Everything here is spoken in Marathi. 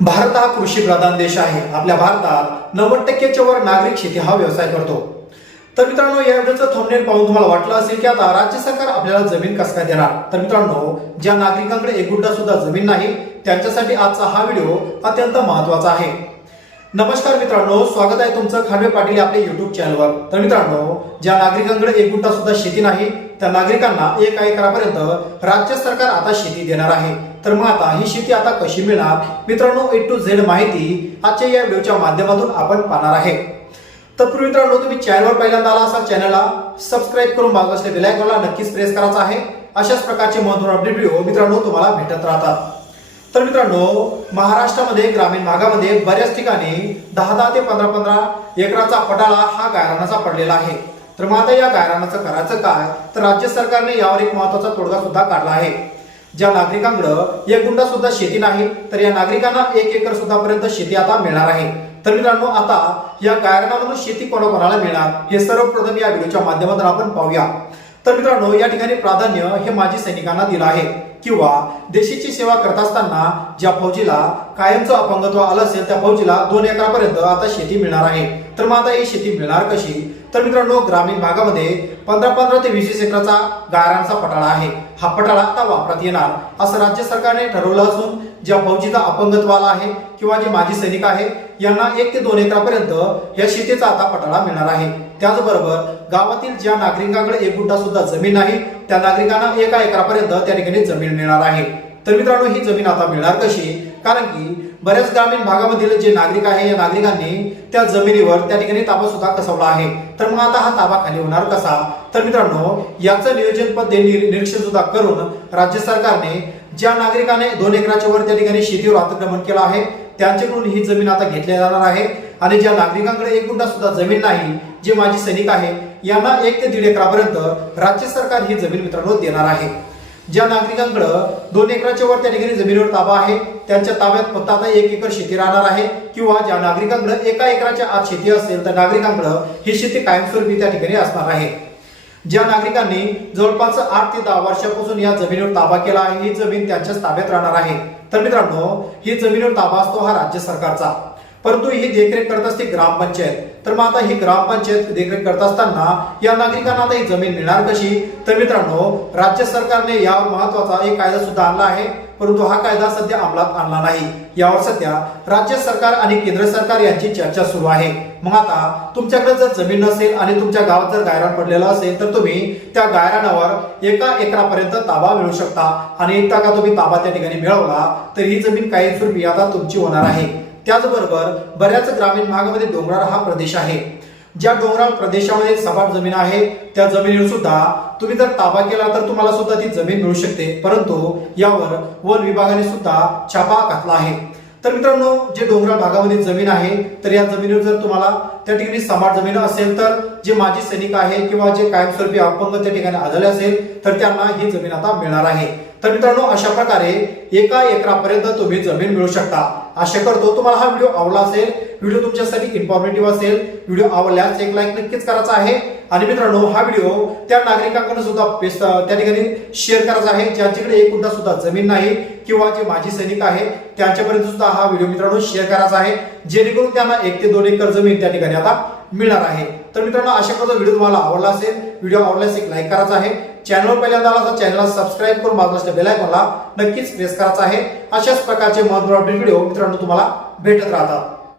भारत हा कृषी प्रधान देश आहे. आपल्या भारतात नव्वद टक्क्याच्या वर नागरिक शेती हा व्यवसाय करतो. तर मित्रांनो या व्हिडिओचं थंबनेल पाहून तुम्हाला वाटलं असेल की आता राज्य सरकार आपल्याला जमीन कसं काय देणार? तर मित्रांनो ज्या नागरिकांकडे एक गुंठा सुद्धा जमीन नाही त्यांच्यासाठी आजचा हा व्हिडिओ अत्यंत महत्त्वाचा आहे. नमस्कार मित्रांनो स्वागत आहे तुमचं खांडवे पाटील आपल्या युट्यूब चॅनलवर तर मित्रांनो ज्या नागरिकांकडे एक गुंठा सुद्धा शेती नाही त्या नागरिकांना एका एकरापर्यंत राज्य सरकार आता शेती देणार आहे. तर मग आता ही शेती आता कशी मिळणार? मित्रांनो ए टू झेड माहिती आजच्या या व्हिडिओच्या माध्यमातून आपण पाहणार आहे. तत्पूर्वी मित्रांनो तुम्ही चॅनलवर पहिल्यांदा आला असाल चॅनलला सबस्क्राईब करून बाजूला असलेल्या बेलायकॉनला नक्कीच प्रेस करायचा आहे. अशाच प्रकारचे महत्त्वपूर्ण अपडेट व्हिडिओ मित्रांनो तुम्हाला भेटत राहतात. तर मित्रांनो महाराष्ट्रामध्ये ग्रामीण भागामध्ये बऱ्याच ठिकाणी दहा दहा ते पंधरा पंधरा एकराचा पटाळा हा गायरानाचा पडलेला आहे. तर मग आता या गायरानाचं करायचं काय? तर राज्य सरकारने यावर एक महत्त्वाचा तोडगा सुद्धा काढला आहे. ज्या नागरिकांकडं एक गुंडा सुद्धा शेती नाही तर या नागरिकांना एक एकर सुद्धा पर्यंत शेती आता मिळणार आहे. तर मित्रांनो आता या गायरानामधून शेती कोणाकोणाला मिळणार हे सर्वप्रथम या व्हिडिओच्या माध्यमातून आपण पाहूया. तर मित्रांनो या ठिकाणी प्राधान्य हे माजी सैनिकांना दिलं आहे किंवा देशाची सेवा करत असताना ज्या फौजीला कायमचं अपंगत्व आलं असेल त्या फौजीला दोन एकरापर्यंत आता शेती मिळणार आहे. तर मग आता ही शेती मिळणार कशी? तर मित्रांनो ग्रामीण भागामध्ये पंधरा पंधरा ते वीस वीस एकराचा गायरांचा पटाळा आहे. हा पटाळा आता वापरात येणार असं राज्य सरकारने ठरवलं असून ज्या फौजीचा अपंगत्व आला आहे किंवा जे माजी सैनिक आहे यांना एक ते दोन एकरापर्यंत या शेतीचा आता पटाळा मिळणार आहे. त्याचबरोबर गावातील ज्या नागरिकांकडे एक गुंठा सुद्धा जमीन नाही त्या नागरिकांना एका एकरापर्यंत त्या ठिकाणी जमीन मिळणार आहे. तर मित्रांनो ही जमीन आता मिळणार कशी? कारण की बऱ्याच ग्रामीण भागामधील जे नागरिक आहे या नागरिकांनी त्या जमिनीवर त्या ठिकाणी ताबा सुद्धा कसवला आहे. तर मग आता हा ताबा खाली होणार कसा? तर मित्रांनो याचं नियोजन पद्धती निरीक्षण सुद्धा करून राज्य सरकारने ज्या नागरिकाने दोन एकराच्या वर त्या ठिकाणी शेतीवर अतिक्रमण केलं आहे त्यांच्याकडून ही जमीन आता घेतली जाणार आहे. आणि ज्या नागरिकांकडे एक गुंडा सुद्धा जमीन नाही जे माजी सैनिक आहे यांना एक ते दीड एकरापर्यंत राज्य सरकार ही जमीन मित्रांनो देणार आहे. ज्या नागरिकांकडं दोन एकराच्या वर त्या ठिकाणी जमिनीवर ताबा आहे त्यांच्या ताब्यात फक्त आता एक एकर शेती राहणार आहे किंवा ज्या नागरिकांकडे एका एकराच्या आत शेती असेल तर नागरिकांकडं ही शेती कायमस्वरूपी त्या ठिकाणी असणार आहे. ज्या नागरिकांनी जवळपास आठ ते दहा वर्षापासून या जमिनीवर ताबा केला आहे ही जमीन त्यांच्याच ताब्यात राहणार आहे. तर मित्रांनो ही जमिनीवर ताबा असतो हा राज्य सरकारचा. परंतु ही देखरेख करत असते ग्रामपंचायत. तर मग आता ही ग्रामपंचायत देखरेख करत असताना या नागरिकांना आता ही जमीन मिळणार कशी? तर मित्रांनो राज्य सरकारने यावर महत्त्वाचा एक कायदा सुद्धा आणला आहे. परंतु हा कायदा सध्या अंमलात आणला नाही. यावर सध्या राज्य सरकार आणि केंद्र सरकार यांची चर्चा सुरू आहे. मग आता तुमच्याकडे जर जमीन नसेल आणि तुमच्या गावात जर गायरान पडलेलं असेल तर तुम्ही त्या गायरानावर एका एकरापर्यंत ताबा मिळू शकता. आणि एकदा का तुम्ही ताबा त्या ठिकाणी मिळवला तर ही जमीन कायमस्वरूपी आता तुमची होणार आहे. त्याचबरोबर बऱ्याच ग्रामीण भागामध्ये डोंगराळ हा प्रदेश आहे. ज्या डोंगराळ प्रदेशामध्ये सपाट जमीन आहे त्या जमिनीवर सुद्धा तुम्ही जर ताबा केला तर तुम्हाला सुद्धा ती जमीन मिळू शकते. परंतु यावर वन विभागाने सुद्धा छापा घातला आहे. तर मित्रांनो जे डोंगराळ भागामध्ये जमीन आहे तर या जमिनीवर जर तुम्हाला त्या ठिकाणी सपाट जमीन असेल तर जे माजी सैनिक आहे किंवा जे कायमस्वरूपी अपंग त्या ठिकाणी आढळले असेल तर त्यांना ही जमीन आता मिळणार आहे. तर मित्रांनो अशा प्रकारे एका एकरापर्यंत तुम्ही जमीन मिळू शकता. आशा करतो तुम्हाला हा व्हिडिओ आवडला असेल व्हिडिओ तुमच्यासाठी इन्फॉर्मेटिव्ह असेल व्हिडिओ आवडल्यास एक लाईक नक्कीच करायचा आहे. आणि मित्रांनो हा व्हिडिओ त्या नागरिकांकडे सुद्धा त्या ठिकाणी शेअर करायचा आहे ज्यांच्याकडे एक कुठला सुद्धा जमीन नाही किंवा जे माजी सैनिक आहे त्यांच्यापर्यंत सुद्धा हा व्हिडिओ मित्रांनो शेअर करायचा आहे जेणेकरून त्यांना एक ते दोन एकर जमीन त्या ठिकाणी आता मिळणार आहे. तर मित्रांनो अशा प्रकारचा व्हिडिओ तुम्हाला आवडला असेल व्हिडिओ आवडल्यास एक लाईक करायचा आहे. चॅनलवर पहिल्यांदा आला तर चॅनलला सबस्क्राईब करून बाजूला असलेल्या बेल आयकॉनला नक्कीच प्रेस करायचा आहे. अशाच प्रकारचे महत्त्वपूर्ण व्हिडिओ मित्रांनो तुम्हाला भेटत राहतात.